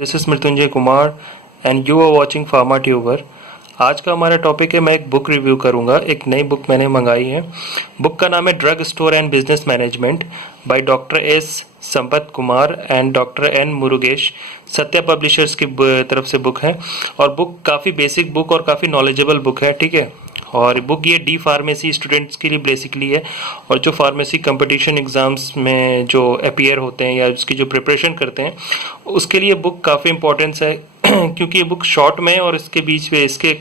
This is Mrityunjay Kumar and you are watching pharma tuber. आज का हमारा टॉपिक है, मैं एक बुक रिव्यू करूंगा। एक नई बुक मैंने मंगाई है। बुक का नाम है drug store and business management by doctor S Sampath Kumar and doctor N Murugesh. Satya publishers की तरफ से बुक है और बुक काफ़ी बेसिक बुक और काफ़ी नॉलेजेबल बुक है। ठीक है, और बुक ये डी फार्मेसी स्टूडेंट्स के लिए बेसिकली है, और जो फार्मेसी कंपटीशन एग्ज़ाम्स में जो अपीयर होते हैं या उसकी जो प्रिपरेशन करते हैं उसके लिए बुक काफ़ी इंपॉर्टेंस है क्योंकि ये बुक शॉर्ट में है और इसके बीच में इसके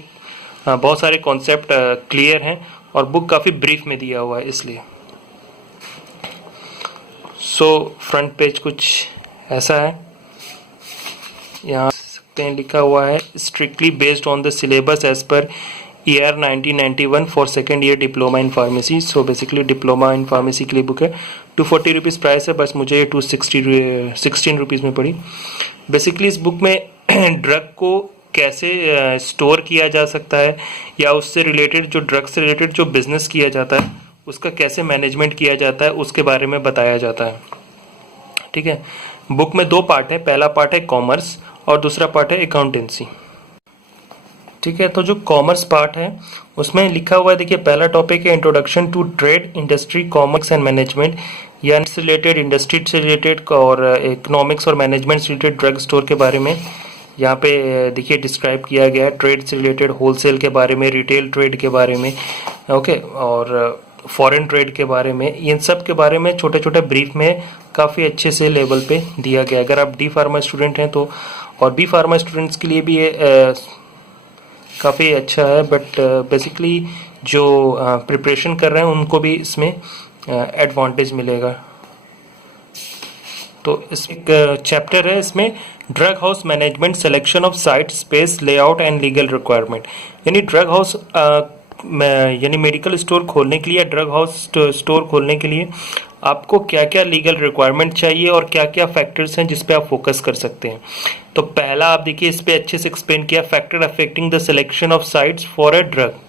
बहुत सारे कॉन्सेप्ट क्लियर हैं और बुक काफ़ी ब्रीफ में दिया हुआ है इसलिए। सो फ्रंट पेज कुछ ऐसा है, यहाँ सकते हैं लिखा हुआ है strictly based on the syllabus as per year 1991 for second year diploma in pharmacy. So basically diploma in pharmacy के लिए बुक है। 240 रुपीज़ प्राइस है, बस मुझे ये 216 रुपीज़ में पड़ी। बेसिकली इस बुक में ड्रग को कैसे स्टोर किया जा सकता है या उससे रिलेटेड जो ड्रग से रिलेटेड जो बिजनेस किया जाता है उसका कैसे मैनेजमेंट किया जाता है उसके बारे में बताया जाता है। ठीक है, बुक में दो पार्ट है, पहला पार्ट है कॉमर्स और दूसरा पार्ट है अकाउंटेंसी। ठीक है, तो जो कॉमर्स पार्ट है उसमें लिखा हुआ है, देखिए पहला टॉपिक है introduction to trade industry commerce and management, यानी से रिलेटेड इंडस्ट्री से रिलेटेड और इकोनॉमिक्स और मैनेजमेंट से रिलेटेड ड्रग स्टोर के बारे में यहाँ पे देखिए डिस्क्राइब किया गया है। ट्रेड से रिलेटेड होलसेल के बारे में, रिटेल ट्रेड के बारे में, ओके, और फॉरेन ट्रेड के बारे में, इन सब के बारे में छोटे छोटे ब्रीफ में काफ़ी अच्छे से लेवल पे दिया गया। अगर आप डी फार्मा स्टूडेंट हैं तो, और बी फार्मा स्टूडेंट्स के लिए भी ये काफ़ी अच्छा है, बट बेसिकली जो प्रिपरेशन कर रहे हैं उनको भी इसमें एडवांटेज मिलेगा। तो इस एक चैप्टर है इसमें drug house management, selection of site, space, layout and legal requirement. यानी ड्रग हाउस यानी मेडिकल स्टोर खोलने के लिए या ड्रग हाउस स्टोर खोलने के लिए आपको क्या क्या लीगल रिक्वायरमेंट चाहिए और क्या क्या फैक्टर्स हैं जिस पे आप फोकस कर सकते हैं। तो पहला आप देखिए इस पे अच्छे से एक्सप्लेन किया, factor affecting the selection of sites for a drug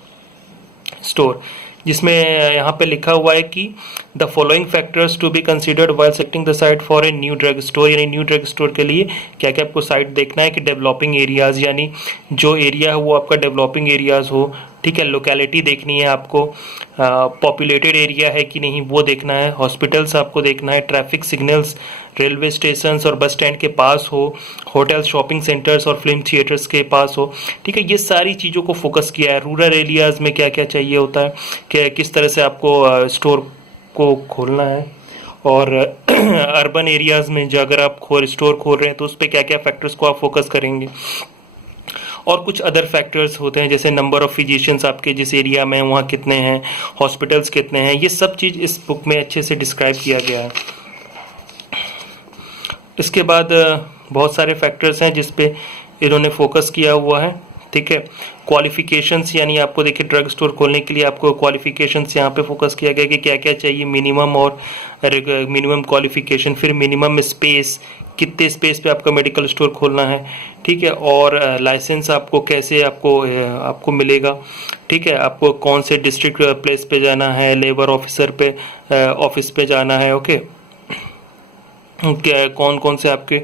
store, जिसमें यहाँ पे लिखा हुआ है कि the following factors to be considered while selecting the site for a new drug store. यानी न्यू ड्रग स्टोर के लिए क्या क्या आपको साइट देखना है कि डेवलपिंग एरियाज, यानी जो एरिया है वो आपका डेवलपिंग एरियाज हो। ठीक है, लोकेलिटी देखनी है आपको, पॉपुलेटेड एरिया है कि नहीं वो देखना है, हॉस्पिटल्स आपको देखना है, ट्रैफिक सिग्नल्स रेलवे स्टेशंस और बस स्टैंड के पास हो, होटल, शॉपिंग सेंटर्स और फिल्म थिएटर्स के पास हो। ठीक है, ये सारी चीज़ों को फोकस किया है। रूरल एरियाज़ में क्या क्या चाहिए होता है, कि किस तरह से आपको स्टोर को खोलना है, और अर्बन एरियाज़ में जो अगर आप स्टोर खोल रहे हैं तो उस पर क्या क्या फैक्टर्स को आप फोकस करेंगे, और कुछ अदर फैक्टर्स होते हैं जैसे नंबर ऑफ़ फिजिशियंस आपके जिस एरिया में वहाँ कितने हैं, हॉस्पिटल्स कितने हैं, ये सब चीज़ इस बुक में अच्छे से डिस्क्राइब किया गया है। इसके बाद बहुत सारे फैक्टर्स हैं जिस पे इन्होंने फोकस किया हुआ है। ठीक है, क्वालिफिकेशंस, यानी आपको देखिए ड्रग स्टोर खोलने के लिए आपको क्वालिफिकेशंस यहाँ पे फोकस किया गया कि क्या क्या चाहिए, मिनिमम और मिनिमम क्वालिफिकेशन, फिर मिनिमम स्पेस, कितने स्पेस पे आपका मेडिकल स्टोर खोलना है। ठीक है, और लाइसेंस आपको कैसे आपको मिलेगा। ठीक है, आपको कौन से डिस्ट्रिक्ट प्लेस पे जाना है, लेबर ऑफिसर पे ऑफिस पे जाना है। ओके, क्या कौन कौन से आपके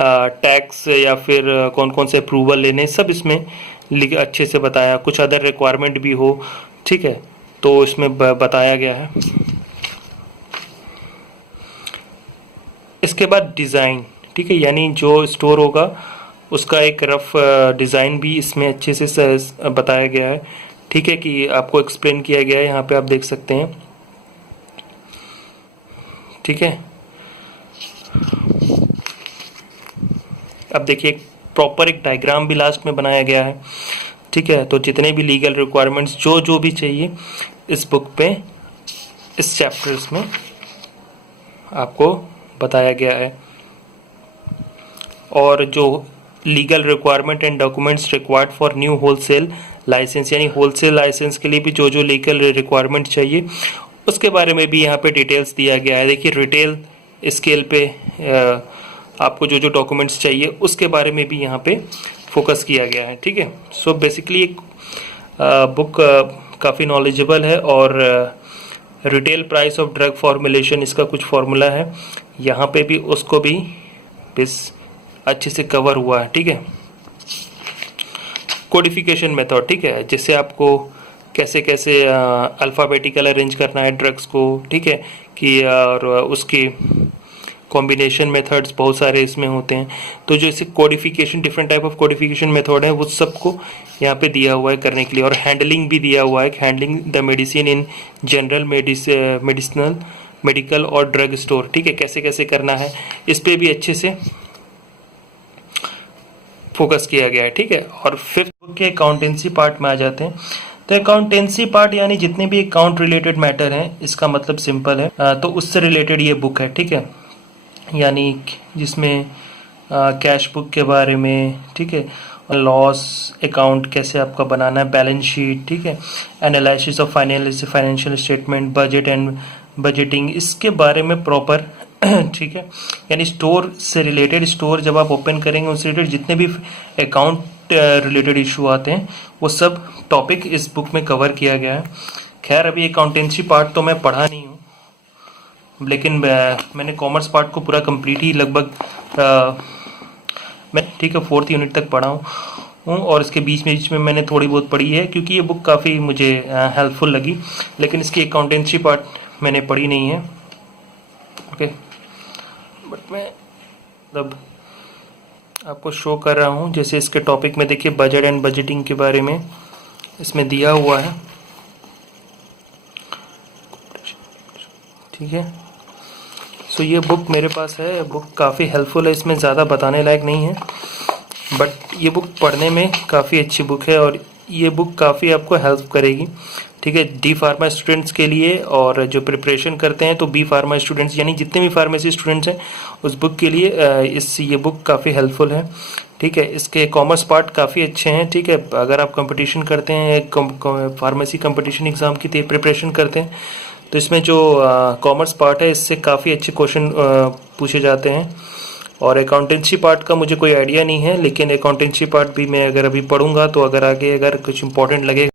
टैक्स या फिर कौन कौन से अप्रूवल लेने, सब इसमें अच्छे से बताया। कुछ अदर रिक्वायरमेंट भी हो, ठीक है, तो इसमें बताया गया है। इसके बाद डिज़ाइन, ठीक है, यानी जो स्टोर होगा उसका एक रफ डिज़ाइन भी इसमें अच्छे से बताया गया है। ठीक है, कि आपको एक्सप्लेन किया गया है, यहाँ पे आप देख सकते हैं। ठीक है, अब देखिए प्रॉपर एक डायग्राम भी लास्ट में बनाया गया है। ठीक है, तो जितने भी लीगल रिक्वायरमेंट्स जो भी चाहिए इस बुक पे, इस चैप्टर्स में आपको बताया गया है। और जो legal requirement and documents required for new wholesale licence, यानी होलसेल लाइसेंस के लिए भी जो लीगल रिक्वायरमेंट चाहिए उसके बारे में भी यहाँ पे डिटेल्स दिया गया है। देखिए रिटेल स्केल पे आपको जो डॉक्यूमेंट्स चाहिए उसके बारे में भी यहाँ पे फोकस किया गया है। ठीक है, सो बेसिकली एक बुक काफ़ी नॉलेजेबल है, और retail price of drug formulation इसका कुछ फार्मूला है यहाँ पे भी, उसको भी अच्छे से कवर हुआ है, ठीक है। कोडिफिकेशन मेथड, ठीक है, जैसे आपको कैसे कैसे अल्फ़ाबेटिकल अरेंज करना है ड्रग्स को, ठीक है, कि और उसकी कॉम्बिनेशन मेथड्स बहुत सारे इसमें होते हैं। तो जो इसे codification, different type of codification method है, वो सबको यहाँ पे दिया हुआ है करने के लिए। और हैंडलिंग भी दिया हुआ है, handling the medicine in general medicinal medical और ड्रग स्टोर, ठीक है, कैसे कैसे करना है, इस पे भी अच्छे से फोकस किया गया है, ठीक है। और फिफ्थ बुक के अकाउंटेंसी पार्ट में आ जाते हैं। तो अकाउंटेंसी पार्ट यानी जितने भी अकाउंट रिलेटेड मैटर हैं, इसका मतलब सिंपल है, तो उससे रिलेटेड ये बुक है, ठीक है। यानी जिसमें कैश बुक के बारे में, ठीक है, लॉस अकाउंट कैसे आपका बनाना है, बैलेंस शीट, ठीक है, analysis of financial statement, budget and budgeting, इसके बारे में प्रॉपर ठीक है। यानी स्टोर से रिलेटेड, स्टोर जब आप ओपन करेंगे उससे रिलेटेड जितने भी अकाउंट रिलेटेड इशू आते हैं, वो सब टॉपिक इस बुक में कवर किया गया है। खैर अभी अकाउंटेंसी पार्ट तो मैं पढ़ा नहीं हूँ, लेकिन मैंने कॉमर्स पार्ट को पूरा कंप्लीट ही लगभग मैं, ठीक है, 4th यूनिट तक पढ़ा हूँ। और इसके बीच में मैंने थोड़ी बहुत पढ़ी है, क्योंकि ये बुक काफ़ी मुझे हेल्पफुल लगी, लेकिन इसकी अकाउंटेंसी पार्ट मैंने पढ़ी नहीं है, ओके। बट मैं मतलब आपको शो कर रहा हूँ, जैसे इसके टॉपिक में देखिए बजट एंड बजटिंग के बारे में इसमें दिया हुआ है, ठीक है। सो ये बुक मेरे पास है, बुक काफ़ी हेल्पफुल है, इसमें ज़्यादा बताने लायक नहीं है, बट ये बुक पढ़ने में काफ़ी अच्छी बुक है और ये बुक काफ़ी आपको हेल्प करेगी, ठीक है, डी फार्मा स्टूडेंट्स के लिए। और जो प्रिपरेशन करते हैं तो बी फार्मा स्टूडेंट्स, यानी जितने भी फार्मेसी स्टूडेंट्स हैं उस बुक के लिए ये बुक काफ़ी हेल्पफुल है, ठीक है। इसके कॉमर्स पार्ट काफ़ी अच्छे हैं, ठीक है। अगर आप कंपटीशन करते हैं, फार्मेसी कंपटीशन एग्ज़ाम की प्रिपरेशन करते हैं, तो इसमें जो कॉमर्स पार्ट है इससे काफ़ी अच्छे क्वेश्चन पूछे जाते हैं। और अकाउंटेंसी पार्ट का मुझे कोई आइडिया नहीं है, लेकिन अकाउंटेंसी पार्ट भी मैं अगर अभी पढ़ूंगा तो अगर आगे अगर कुछ इंपॉर्टेंट लगे